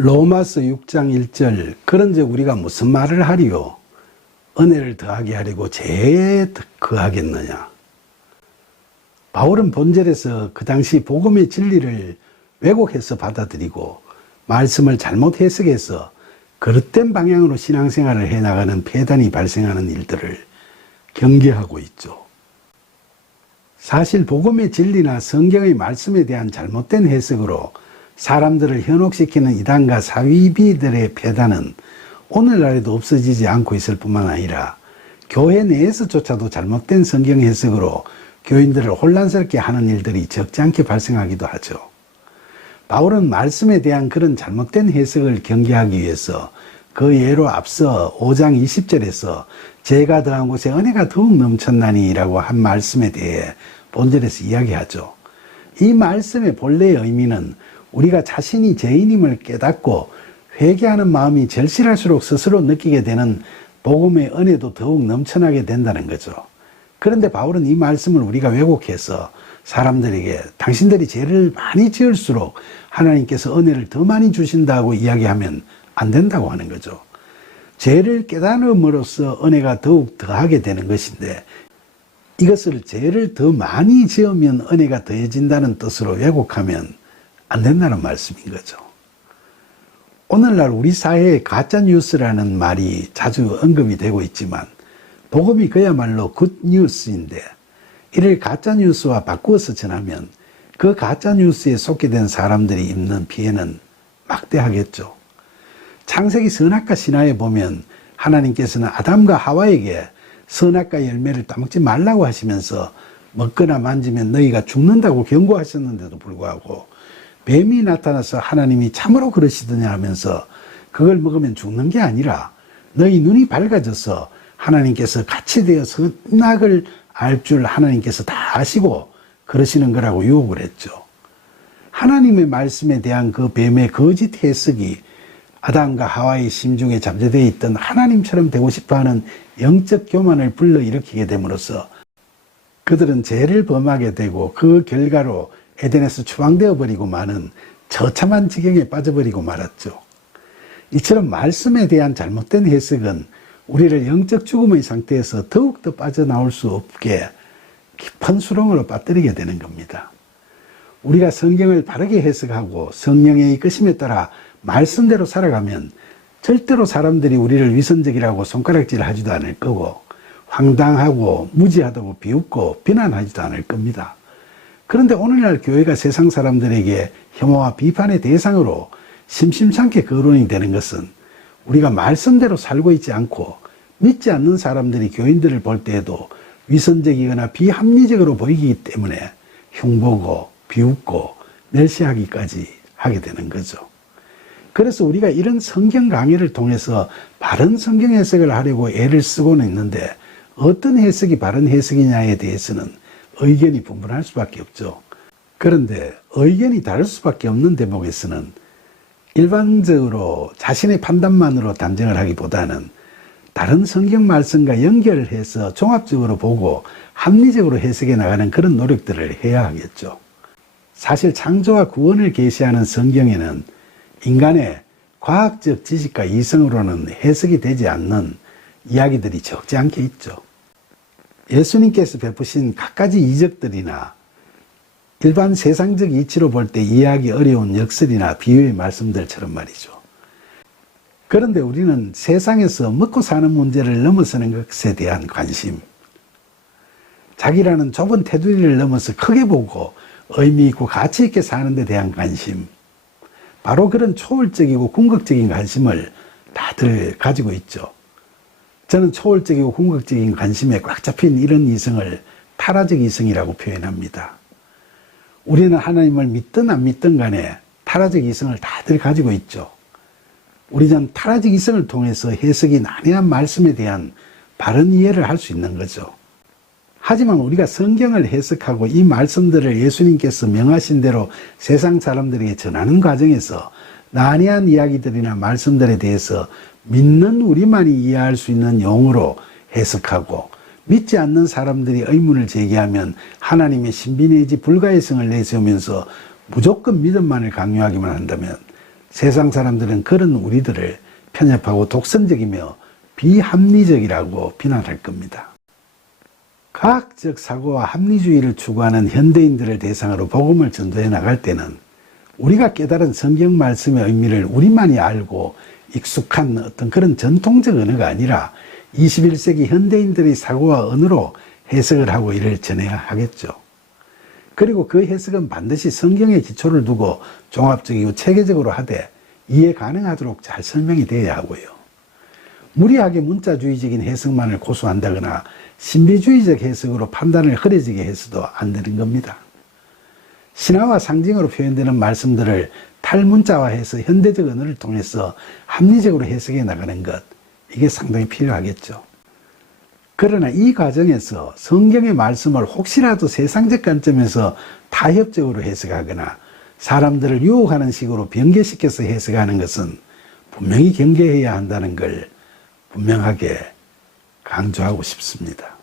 로마서 6장 1절 그런즉 우리가 무슨 말을 하리요? 은혜를 더하게 하려고 죄에 거하겠느냐? 바울은 본절에서 그 당시 복음의 진리를 왜곡해서 받아들이고 말씀을 잘못 해석해서 그릇된 방향으로 신앙생활을 해나가는 폐단이 발생하는 일들을 경계하고 있죠. 사실 복음의 진리나 성경의 말씀에 대한 잘못된 해석으로 사람들을 현혹시키는 이단과 사위비들의 폐단은 오늘날에도 없어지지 않고 있을 뿐만 아니라 교회 내에서조차도 잘못된 성경 해석으로 교인들을 혼란스럽게 하는 일들이 적지 않게 발생하기도 하죠. 바울은 말씀에 대한 그런 잘못된 해석을 경계하기 위해서 그 예로 앞서 5장 20절에서 죄가 더한 곳에 은혜가 더욱 넘쳤나니 라고 한 말씀에 대해 본절에서 이야기하죠. 이 말씀의 본래의 의미는 우리가 자신이 죄인임을 깨닫고 회개하는 마음이 절실할수록 스스로 느끼게 되는 복음의 은혜도 더욱 넘쳐나게 된다는 거죠. 그런데 바울은 이 말씀을 우리가 왜곡해서 사람들에게 당신들이 죄를 많이 지을수록 하나님께서 은혜를 더 많이 주신다고 이야기하면 안 된다고 하는 거죠. 죄를 깨달음으로써 은혜가 더욱 더하게 되는 것인데 이것을 죄를 더 많이 지으면 은혜가 더해진다는 뜻으로 왜곡하면 안 된다는 말씀인 거죠. 오늘날 우리 사회에 가짜뉴스라는 말이 자주 언급이 되고 있지만 복음이 그야말로 굿뉴스인데 이를 가짜뉴스와 바꾸어서 전하면 그 가짜뉴스에 속게 된 사람들이 입는 피해는 막대하겠죠. 창세기 선악과 신화에 보면 하나님께서는 아담과 하와에게 선악과 열매를 따먹지 말라고 하시면서 먹거나 만지면 너희가 죽는다고 경고하셨는데도 불구하고 뱀이 나타나서 하나님이 참으로 그러시더냐 하면서 그걸 먹으면 죽는 게 아니라 너희 눈이 밝아져서 하나님께서 같이 되어 선악을 알 줄 하나님께서 다 아시고 그러시는 거라고 유혹을 했죠. 하나님의 말씀에 대한 그 뱀의 거짓 해석이 아담과 하와의 심중에 잠재되어 있던 하나님처럼 되고 싶어하는 영적 교만을 불러일으키게 됨으로써 그들은 죄를 범하게 되고 그 결과로 에덴에서 추방되어 버리고 마는 처참한 지경에 빠져버리고 말았죠. 이처럼 말씀에 대한 잘못된 해석은 우리를 영적 죽음의 상태에서 더욱더 빠져나올 수 없게 깊은 수렁으로 빠뜨리게 되는 겁니다. 우리가 성경을 바르게 해석하고 성령의 이끄심에 따라 말씀대로 살아가면 절대로 사람들이 우리를 위선적이라고 손가락질 하지도 않을 거고 황당하고 무지하다고 비웃고 비난하지도 않을 겁니다. 그런데 오늘날 교회가 세상 사람들에게 혐오와 비판의 대상으로 심심찮게 거론이 되는 것은 우리가 말씀대로 살고 있지 않고 믿지 않는 사람들이 교인들을 볼 때에도 위선적이거나 비합리적으로 보이기 때문에 흉보고 비웃고 멸시하기까지 하게 되는 거죠. 그래서 우리가 이런 성경 강의를 통해서 바른 성경 해석을 하려고 애를 쓰고는 있는데 어떤 해석이 바른 해석이냐에 대해서는 의견이 분분할 수밖에 없죠. 그런데 의견이 다를 수밖에 없는 대목에서는 일반적으로 자신의 판단만으로 단정을 하기보다는 다른 성경 말씀과 연결해서 종합적으로 보고 합리적으로 해석해 나가는 그런 노력들을 해야 하겠죠. 사실 창조와 구원을 계시하는 성경에는 인간의 과학적 지식과 이성으로는 해석이 되지 않는 이야기들이 적지 않게 있죠. 예수님께서 베푸신 갖가지 이적들이나 일반 세상적 이치로 볼 때 이해하기 어려운 역설이나 비유의 말씀들처럼 말이죠. 그런데 우리는 세상에서 먹고 사는 문제를 넘어서는 것에 대한 관심, 자기라는 좁은 테두리를 넘어서 크게 보고 의미 있고 가치 있게 사는 데 대한 관심, 바로 그런 초월적이고 궁극적인 관심을 다들 가지고 있죠. 저는 초월적이고 궁극적인 관심에 꽉 잡힌 이런 이성을 타라적 이성이라고 표현합니다. 우리는 하나님을 믿든 안 믿든 간에 타라적 이성을 다들 가지고 있죠. 우리는 타라적 이성을 통해서 해석이 난해한 말씀에 대한 바른 이해를 할 수 있는 거죠. 하지만 우리가 성경을 해석하고 이 말씀들을 예수님께서 명하신 대로 세상 사람들에게 전하는 과정에서 난해한 이야기들이나 말씀들에 대해서 믿는 우리만이 이해할 수 있는 용어로 해석하고 믿지 않는 사람들이 의문을 제기하면 하나님의 신비 내지 불가의 성을 내세우면서 무조건 믿음만을 강요하기만 한다면 세상 사람들은 그런 우리들을 편협하고 독선적이며 비합리적이라고 비난할 겁니다. 과학적 사고와 합리주의를 추구하는 현대인들을 대상으로 복음을 전도해 나갈 때는 우리가 깨달은 성경 말씀의 의미를 우리만이 알고 익숙한 어떤 그런 전통적 언어가 아니라 21세기 현대인들의 사고와 언어로 해석을 하고 이를 전해야 하겠죠. 그리고 그 해석은 반드시 성경에 기초를 두고 종합적이고 체계적으로 하되 이해 가능하도록 잘 설명이 되어야 하고요. 무리하게 문자주의적인 해석만을 고수한다거나 신비주의적 해석으로 판단을 흐려지게 해서도 안 되는 겁니다. 신화와 상징으로 표현되는 말씀들을 탈문자화해서 현대적 언어를 통해서 합리적으로 해석해 나가는 것, 이게 상당히 필요하겠죠. 그러나 이 과정에서 성경의 말씀을 혹시라도 세상적 관점에서 타협적으로 해석하거나 사람들을 유혹하는 식으로 변개시켜서 해석하는 것은 분명히 경계해야 한다는 걸 분명하게 강조하고 싶습니다.